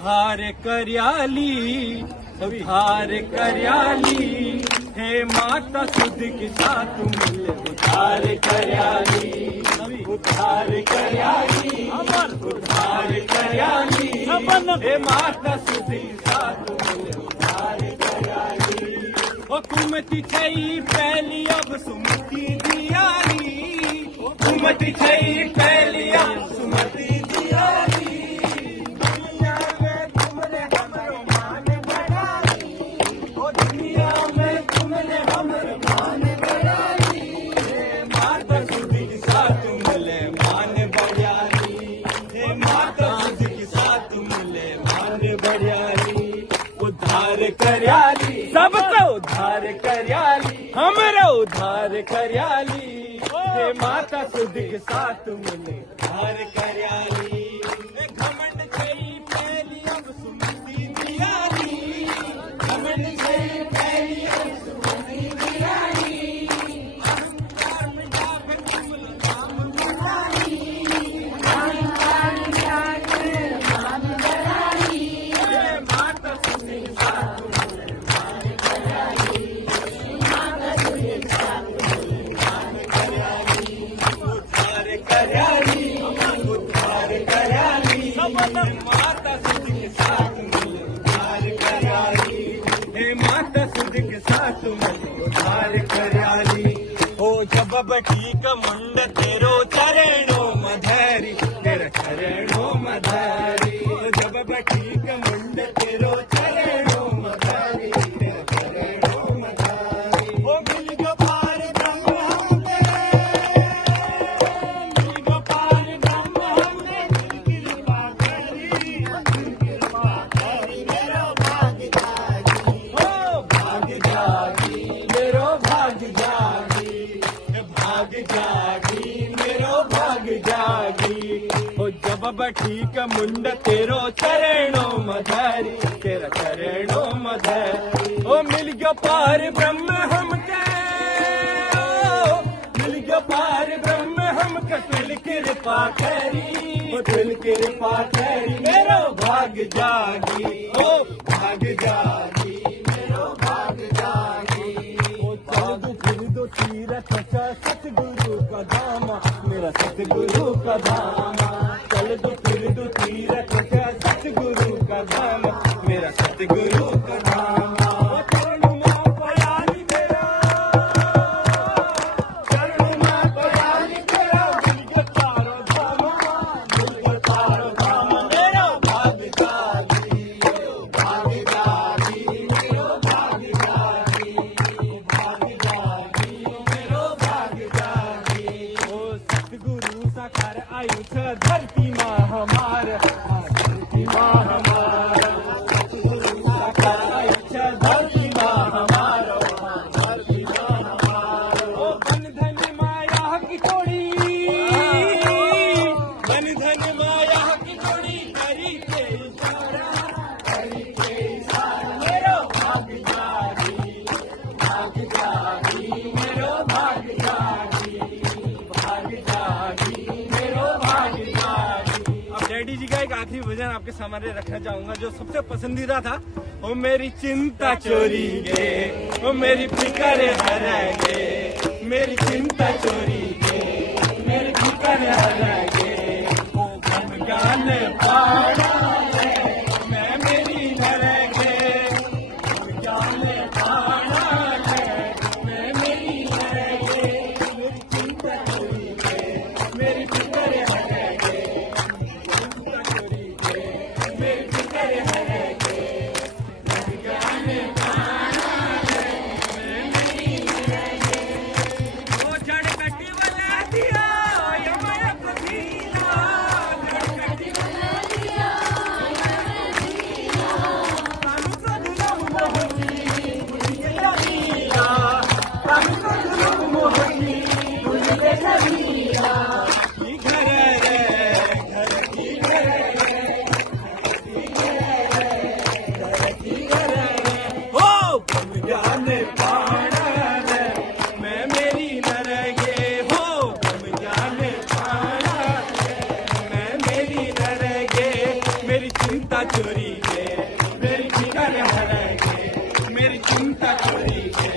उद्धार कर्याली, उद्धार कर्याली, हे माता सुध की साथ मिल उद्धार कर्याली, उद्धार कर्याली, अमर उद्धार कर्याली, हे माता सुध की साथ मिल उद्धार कर्याली। ओ कुमति छई पहली अब सुमति दियाली, कुमति छई पहली अब सुमति दियाली, दुनिया में तुमने हमरो मान बढ़ाई, ओ दुनिया में तुमने हमरो मान बढ़ाई, हे माता सुध की साथ मिले मान बढ़ाई, हे माता सुध की साथ मिले मान बढ़ाई, उद्धार कर्याली, सबको उद्धार कर्याली, हमारा उद्धार कर्याली, हे माता सुध के साथ मिले उद्धार कर्याली। घमंड छई पहली अब सुमति दियाली, घमंड छई पहली अब सुमति दियाली, अहंकार में जाके कमल नाम बढ़ाई, अहंकार में जाके नाम बढ़ाई, हे माता सुध के साथ मिले उद्धार कर्याली, माता सुध के साथ मिले उद्धार कर्याली, उद्धार कर्याली, उद्धार कर्याली, माता सुध के साथ मिले उद्धार कर्याली, हे माता सुध के साथ मिले उद्धार कर्याली। हो जब बटी का मुंड तेरो चरणों मधारी, तेरा चरणों मधारी, जब बटी का मुंड तेरो चरणों मधारी, तेरा चरणों मधारी, ओ मिल गोपाल ब्रह्म हम तेरे, मिल गोपाल ब्रह्म हमने दिल कृपा करी, दिल कृपा करी, मेरो भाग्य जागी, ओ भाग्य जागी, मेरो भाग्य जागी, भाग्य जागी, मेरो भाग्य जागी, ओ जब बठी का मुंड तेरो चरणों मधारी, तेरा चरणों मधारी, ओ मिल गयो पार ब्रह्म हमके, ओ मिल गयो पार ब्रह्म हमके, दिल कृपा करी, ओ दिल कृपा करी, मेरो भाग्य जागी, ओ भाग्य जागी, मेरो भाग्य जागी, ओ चल दो फिर दो तीरथ का सतगुरु का धामा, मेरा सतगुरु का धामा, चल दो फिर दो तीरथ का सतगुरु का धामा, मेरा सतगुरु का धामा, चरणों में पयाली तेरा, चरणों में पयाली तेरा, मिल गया तारो धामा, मिल गया तारो धामा, मेरा भाग्य जागी, भाग्य जागी, मेरो भाग्य जागी, भाग्य जागी, मेरो भाग्य जागी, ओ सतगुरु साकार आयु छ धरती माँ हमार, धरती माँ हमार, सतगुरु साकार आयु छ धरती माँ हमार, धरती माँ हमार, ओ बंधन माया की तोड़ी, बंधन माया की तोड़ी, करी के इशारा, करी के इशारा, मेरो भाग्य जागी, भाग्य जागी, मेरो भाग्य जागी, भाग्य जागी, मेरो भाग्य जागी। अब डैडी जी का एक आखिरी भजन आपके सामने रखना चाहूंगा जो सबसे पसंदीदा था। ओ मेरी चिंता चोरी गे, ओ मेरी फिकर हरागे, मेरी चिंता चोरी गे, मेरी फिकर हरागे, ओ घन ज्ञान पाड़ा है, मैं मेरी हरागे, ज्ञान पाड़ा है, मैं मेरी हरागे, मेरी चिंता चोरी गे, मेरी फिकर हरागे, चिंता चोरी गे, मेरी फिकर हरागे, ज्ञान पाड़ा है, मैं मेरी हरागे, ओ जड़ कटी वाला दिया, यमय पथीला, जड़ कटी वाला दिया, कानू का दुलम मोहनी, दुनिया लीला, कानू का दुलम मोहनी, दुनिया लीला, की घर रे, घर की घर रे, की घर रे, छोड़ी के मेरी फिकर भर के मेरी चिंता छोड़ी के